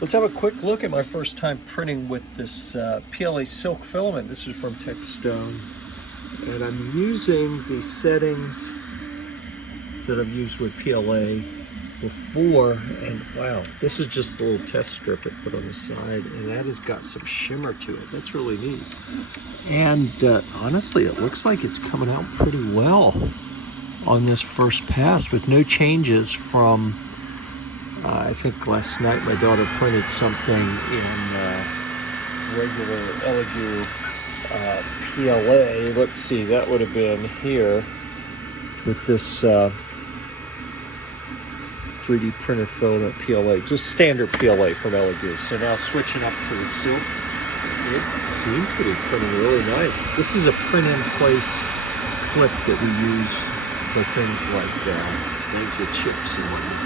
Let's have a quick look at my first time printing with this PLA silk filament. This is from Texstone. And I'm using the settings that I've used with PLA before. And wow, this is just the little test strip I put on the side. And that has got some shimmer to it. That's really neat. And honestly, it looks like it's coming out pretty well on this first pass with no changes from I think last night my daughter printed something in regular Elegoo PLA. Let's see, that would have been here with this 3D printed filament PLA, just standard PLA from Elegoo. So now switching up to the silk, it seems to be printing really nice. This is a print-in-place clip that we use for things like bags of chips and whatnot.